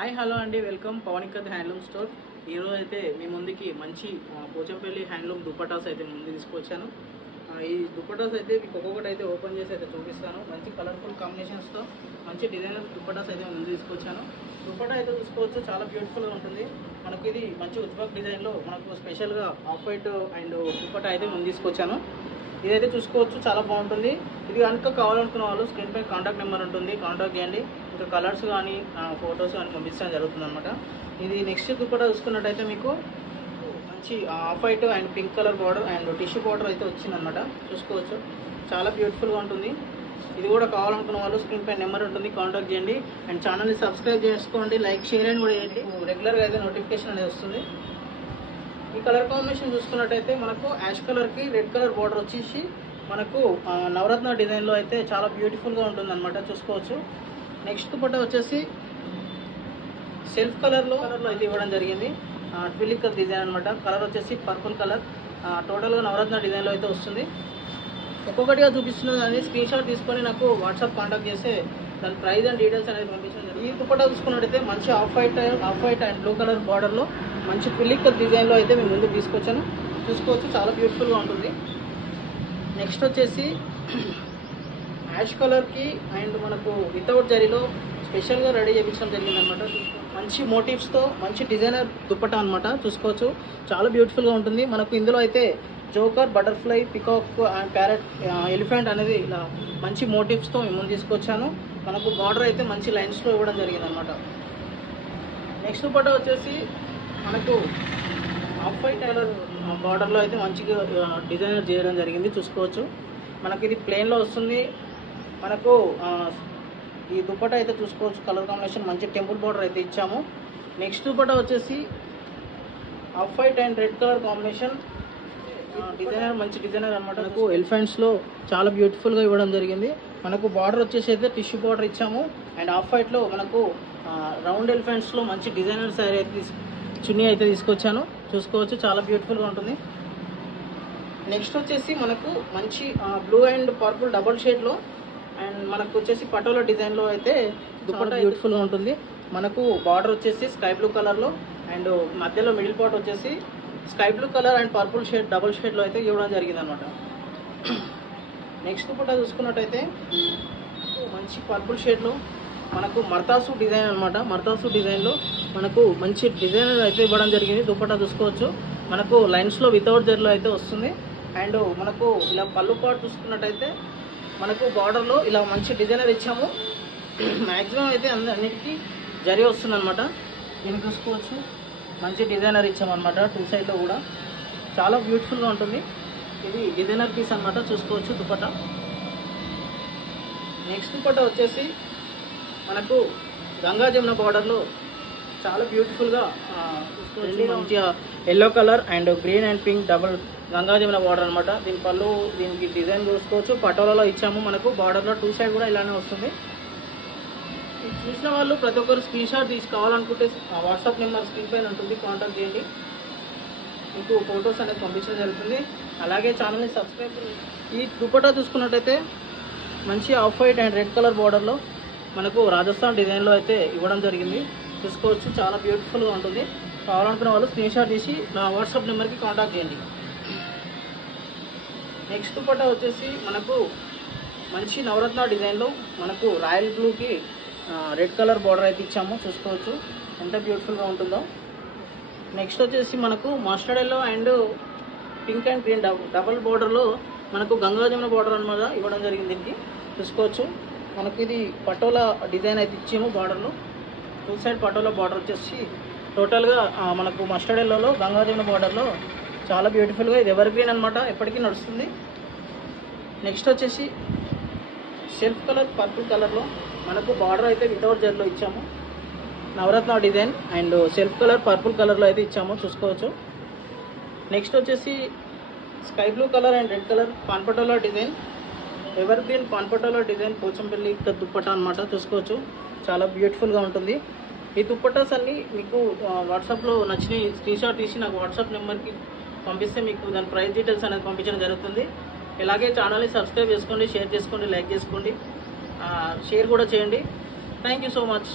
Hi hello అండి, welcome పవనికత్ handloom store. ఈరోజు అయితే మీ ముందుకి మంచి పోచంపల్లి హ్యాండ్లూమ్ దుపటాస్ అయితే ముందు తీసుకొచ్చాను. ఈ దుపటాస్ అయితే మీకు ఒక్కొక్కటి అయితే ఓపెన్ చేసి అయితే చూపిస్తాను. మంచి కలర్ఫుల్ కాంబినేషన్స్తో మంచి డిజైనర్ దుపటాస్ అయితే ముందు తీసుకొచ్చాను. దుపటా అయితే చూసుకోవచ్చు, చాలా బ్యూటిఫుల్గా ఉంటుంది. మనకి ఇది మంచి ఉజ్బక్ డిజైన్లో మనకు స్పెషల్గా ఆఫ్ వైట్ అండ్ దుపటా అయితే ముందు తీసుకొచ్చాను. ఇదైతే చూసుకోవచ్చు, చాలా బాగుంటుంది. ఇది కనుక కావాలనుకున్న వాళ్ళు స్క్రీన్ పై కాంటాక్ట్ నెంబర్ ఉంటుంది, కాంటాక్ట్ చేయండి. ఇంకా కలర్స్ కానీ ఫొటోస్ కానీ పంపించడం జరుగుతుంది అనమాట. ఇది నెక్స్ట్ దుపట్టా చూసుకున్నట్టయితే మీకు మంచి off white and pink colour border and tissue border అయితే వచ్చిందనమాట. చూసుకోవచ్చు, చాలా బ్యూటిఫుల్గా ఉంటుంది. ఇది కూడా కావాలనుకున్న వాళ్ళు స్క్రీన్ పై నెంబర్ ఉంటుంది, కాంటాక్ట్ చేయండి. అండ్ ఛానల్ని సబ్స్క్రైబ్ చేసుకోండి, లైక్ షేర్ అని కూడా చేయండి. రెగ్యులర్గా అయితే నోటిఫికేషన్ అనేది వస్తుంది. ఈ కలర్ కాంబినేషన్ చూసుకున్నట్టయితే మనకు యాష్ కలర్కి రెడ్ కలర్ బార్డర్ వచ్చేసి మనకు నవరత్న డిజైన్లో అయితే చాలా బ్యూటిఫుల్గా ఉంటుంది అనమాట. చూసుకోవచ్చు. నెక్స్ట్ దుపట్టా వచ్చేసి సెల్ఫ్ కలర్లో అయితే ఇవ్వడం జరిగింది. ట్విలిక్ డిజైన్ అనమాట. కలర్ వచ్చేసి పర్పుల్ కలర్. టోటల్గా నవరత్న డిజైన్లో అయితే వస్తుంది. ఒక్కొక్కటిగా చూపిస్తున్నదాన్ని స్క్రీన్ షాట్ తీసుకొని నాకు వాట్సాప్ కాంటాక్ట్ చేస్తే దాని ప్రైస్ అండ్ డీటెయిల్స్ అనేది పంపించడం. ఈ దుపట్టా చూసుకున్నట్టయితే మంచి off white and blue colour బార్డర్లో మంచి ట్విలిక్ డిజైన్లో అయితే మేము ముందుకు తీసుకొచ్చాను. చూసుకోవచ్చు, చాలా బ్యూటిఫుల్గా ఉంటుంది. నెక్స్ట్ వచ్చేసి యాష్ కలర్కి అండ్ మనకు వితౌట్ జరీలో స్పెషల్గా రెడీ చేయించడం జరిగిందనమాట. మంచి మోటివ్స్తో మంచి డిజైనర్ దుపట్టా అనమాట. చూసుకోవచ్చు, చాలా బ్యూటిఫుల్గా ఉంటుంది. మనకు ఇందులో అయితే joker, butterfly, peacock and parrot, elephant అనేది ఇలా మంచి మోటివ్స్తో మేము ముందు తీసుకొచ్చాను. మనకు బార్డర్ అయితే మంచి లైన్స్లో ఇవ్వడం జరిగిందనమాట. నెక్స్ట్ దుపట్టా వచ్చేసి మనకు ఆఫ్ వైట్ కలర్ బార్డర్లో అయితే మంచిగా డిజైనర్ చేయడం జరిగింది. చూసుకోవచ్చు, మనకి ఇది ప్లెయిన్లో వస్తుంది. మనకు ఈ దుపట్టా అయితే చూసుకోవచ్చు, కలర్ కాంబినేషన్ మంచి టెంపుల్ బార్డర్ అయితే ఇచ్చాము. నెక్స్ట్ దుపట్టా వచ్చేసి off white and red colour combination designer, మంచి డిజైనర్ అనమాట. మనకు ఎలిఫెంట్స్లో చాలా బ్యూటిఫుల్గా ఇవ్వడం జరిగింది. మనకు బార్డర్ వచ్చేసి అయితే టిష్యూ బార్డర్ ఇచ్చాము. అండ్ ఆఫ్ వైట్లో మనకు రౌండ్ ఎలిఫెంట్స్లో మంచి డిజైనర్ శారీ అయితే చున్నీ అయితే తీసుకొచ్చాను. చూసుకోవచ్చు, చాలా బ్యూటిఫుల్గా ఉంటుంది. నెక్స్ట్ వచ్చేసి మనకు మంచి బ్లూ అండ్ పర్పుల్ డబుల్ షేడ్లో అండ్ మనకు వచ్చేసి పటోలా డిజైన్లో అయితే దుపట్టా బ్యూటిఫుల్గా ఉంటుంది. మనకు బార్డర్ వచ్చేసి స్కై బ్లూ కలర్లో అండ్ మధ్యలో మిడిల్ పార్ట్ వచ్చేసి sky blue colour and purple shade double షేడ్లో అయితే ఇవ్వడం జరిగింది అనమాట. నెక్స్ట్ దుపట్టా చూసుకున్నట్టయితే మంచి పర్పుల్ షేడ్లో మనకు మర్తాసు డిజైన్ అనమాట. మర్తాసు డిజైన్లో మనకు మంచి డిజైనర్ అయితే ఇవ్వడం జరిగింది. దుపట్టా చూసుకోవచ్చు, మనకు లైన్స్లో వితౌట్ జరీలో అయితే వస్తుంది. అండ్ మనకు ఇలా పళ్ళు పాటు చూసుకున్నట్టయితే మనకు బార్డర్లో ఇలా మంచి డిజైనర్ ఇచ్చాము. మ్యాక్సిమం అయితే అన్నిటికీ జరీ వస్తుంది అనమాట. దీన్ని చూసుకోవచ్చు, మంచి డిజైనర్ ఇచ్చామన్నమాట. టూ సైడ్లో కూడా చాలా బ్యూటిఫుల్గా ఉంటుంది. ఇది డిజైనర్ పీస్ అనమాట. చూసుకోవచ్చు దుపట్టా. నెక్స్ట్ దుపట్టా వచ్చేసి మనకు గంగా జమున బార్డర్లో చాలా బ్యూటిఫుల్గా చూసుకోవచ్చు. మంచిగా yellow colour and green and pink double Ganga Jamuna border అనమాట. దీని పళ్ళు, దీనికి డిజైన్ చూసుకోవచ్చు, పటోలాలో ఇచ్చాము. మనకు బార్డర్లో టూ సైడ్ కూడా ఇలానే వస్తుంది. చూసిన వాళ్ళు ప్రతి ఒక్కరు స్క్రీన్ షాట్ తీసుకోవాలనుకుంటే వాట్సాప్ నెంబర్ స్క్రీన్ పైన ఉంటుంది, కాంటాక్ట్ చేయండి. మీకు ఫొటోస్ అనేది పంపించడం జరుగుతుంది. అలాగే ఛానల్ని సబ్స్క్రైబ్. ఈ దుపట్టా చూసుకున్నట్టయితే మంచి off white and red colour బార్డర్లో మనకు రాజస్థాన్ డిజైన్లో అయితే ఇవ్వడం జరిగింది. చూసుకోవచ్చు, చాలా బ్యూటిఫుల్గా ఉంటుంది. కావాలనుకున్న వాళ్ళు స్క్రీన్ షాట్ తీసి నా వాట్సాప్ నెంబర్కి కాంటాక్ట్ చేయండి. నెక్స్ట్ దుపట్టా వచ్చేసి మనకు మంచి నవరత్న డిజైన్లో మనకు రాయల్ బ్లూకి రెడ్ కలర్ బార్డర్ అయితే ఇచ్చాము. చూసుకోవచ్చు, ఎంత బ్యూటిఫుల్గా ఉంటుందో. నెక్స్ట్ వచ్చేసి మనకు mustard yellow and pink and green double బార్డర్లో మనకు గంగా జమున బార్డర్ అనమాట ఇవ్వడం జరిగింది. దీనికి చూసుకోవచ్చు, మనకి ఇది పటోలా డిజైన్ అయితే ఇచ్చాము. బార్డర్లో టూ సైడ్ పటోలా బార్డర్ వచ్చేసి టోటల్గా మనకు మస్టర్డ్ ఎల్లోలో గంగా జమున బార్డర్లో చాలా బ్యూటిఫుల్గా, ఇది ఎవర్ గ్రీన్ అనమాట, ఎప్పటికీ నడుస్తుంది. నెక్స్ట్ వచ్చేసి సెల్ఫ్ కలర్ పర్పుల్ కలర్లో మనకు బార్డర్ అయితే వితౌట్ జరీలో ఇచ్చాము. Navaratna design and self colour purple కలర్లో అయితే ఇచ్చాము. చూసుకోవచ్చు. నెక్స్ట్ వచ్చేసి sky blue colour and red colour పాన్పటోలా డిజైన్, ఎవర్ గ్రీన్ పాన్పటోలా డిజైన్ పోచంపల్లి దుపట్టా అనమాట. చూసుకోవచ్చు, చాలా బ్యూటిఫుల్గా ఉంటుంది. ఈ దుపట్టాస్ అన్నీ మీకు వాట్సాప్లో నచ్చిన స్క్రీన్ షాట్ తీసి నాకు వాట్సాప్ నెంబర్కి పంపిస్తే మీకు దాని ప్రైస్ డీటెయిల్స్ అనేది పంపించడం జరుగుతుంది. ఇలాగే ఛానల్ని సబ్స్క్రైబ్ చేసుకోండి, షేర్ చేసుకోండి, లైక్ చేసుకోండి, షేర్ కూడా చేయండి. Thank you so much.